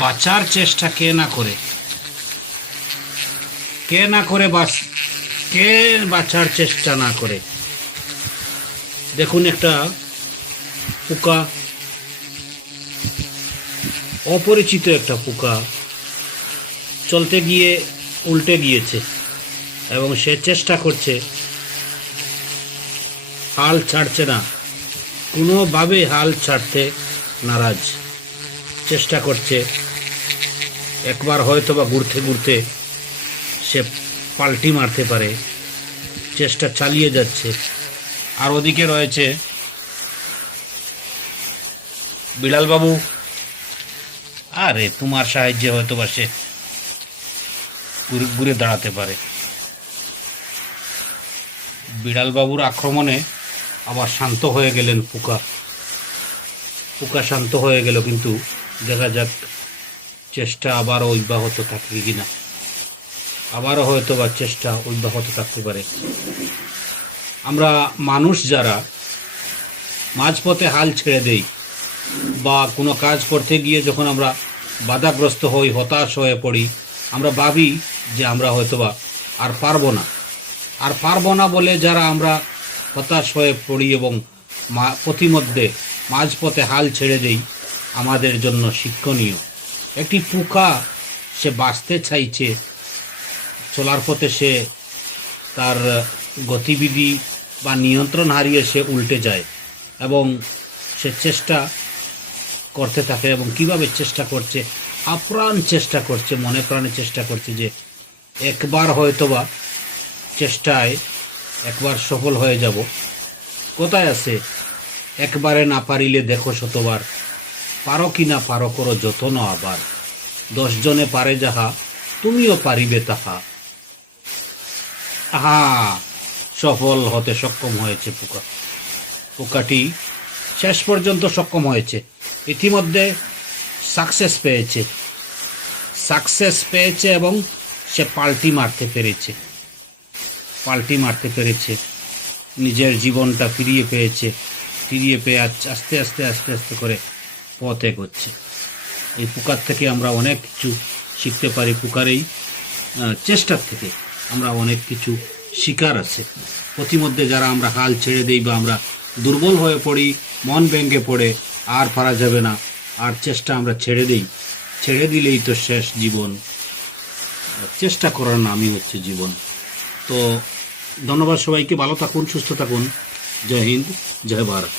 বাঁচার চেষ্টা কে না করে, কে বাঁচার চেষ্টা না করে। দেখুন একটা পোকা, অপরিচিত একটা পোকা চলতে গিয়ে উল্টে গিয়েছে এবং সে চেষ্টা করছে, হাল ছাড়ছে না, কোনোভাবে হাল ছাড়তে নারাজ, চেষ্টা করছে। একবার হয়তো বা ঘুরতে ঘুরতে সে পাল্টি মারতে পারে, চেষ্টা চালিয়ে যাচ্ছে। আর ওদিকে রয়েছে বিড়ালবাবু, আরে তোমার সাহায্যে হয়তো বা সে ঘুরে দাঁড়াতে পারে। বিড়ালবাবুর আক্রমণে আবার শান্ত হয়ে গেলেন পোকা শান্ত হয়ে গেল, কিন্তু দেখা যাক চেষ্টা আবারও অব্যাহত থাকে কিনা, আবারও হয়তো বা চেষ্টা অব্যাহত থাকতে পারে। আমরা মানুষ যারা মাঝপথে হাল ছেড়ে দেই বা কোনো কাজ করতে গিয়ে যখন আমরা বাধাগ্রস্ত হই, হতাশ হয়ে পড়ি, আমরা ভাবি যে আমরা হয়তোবা আর পারবো না বলে যারা আমরা হতাশ হয়ে পড়ি এবং প্রতিমধ্যে মাঝপথে হাল ছেড়ে দেই, আমাদের জন্য শিক্ষণীয়। একটি পোকা সে বাঁচতে চাইছে, চলার পথে সে তার গতিবিধি বা নিয়ন্ত্রণ হারিয়ে সে উল্টে যায় এবং সে চেষ্টা করতে থাকে। এবং কিভাবে চেষ্টা করছে, আপ্রাণ চেষ্টা করছে, মনে প্রাণে চেষ্টা করছে যে একবার হয়তোবা চেষ্টায় একবার সফল হয়ে যাব। কোথায় আছে একবারে না পারিলে দেখো শতবার, পারো কি না পারো করো যতন আবার, 10 জনে পারে যাহা তুমিও পারিবে তাহা। সফল হতে সক্ষম হয়েছে পোকাটি, শেষ পর্যন্ত সক্ষম হয়েছে। ইতিমধ্যে সাকসেস পেয়েছে এবং সে পাল্টি মারতে পেরেছে, নিজের জীবনটা ফিরিয়ে পেয়ে আস্তে আস্তে করে পথ এগোচ্ছে। এই পোকার থেকে আমরা অনেক কিছু শিখতে পারি, পোকার এই চেষ্টার থেকে আমরা অনেক কিছু শিকার আছে। প্রতিমধ্যে যারা আমরা হাল ছেড়ে দিই বা আমরা দুর্বল হয়ে পড়ি, মন ভেঙে পড়ে, আর পারা যাবে না, আর চেষ্টা আমরা ছেড়ে দিলেই তো শেষ জীবন। চেষ্টা করার নামই হচ্ছে জীবন। তো ধন্যবাদ সবাইকে, ভালো থাকুন, সুস্থ থাকুন। জয় হিন্দ, জয় ভারত।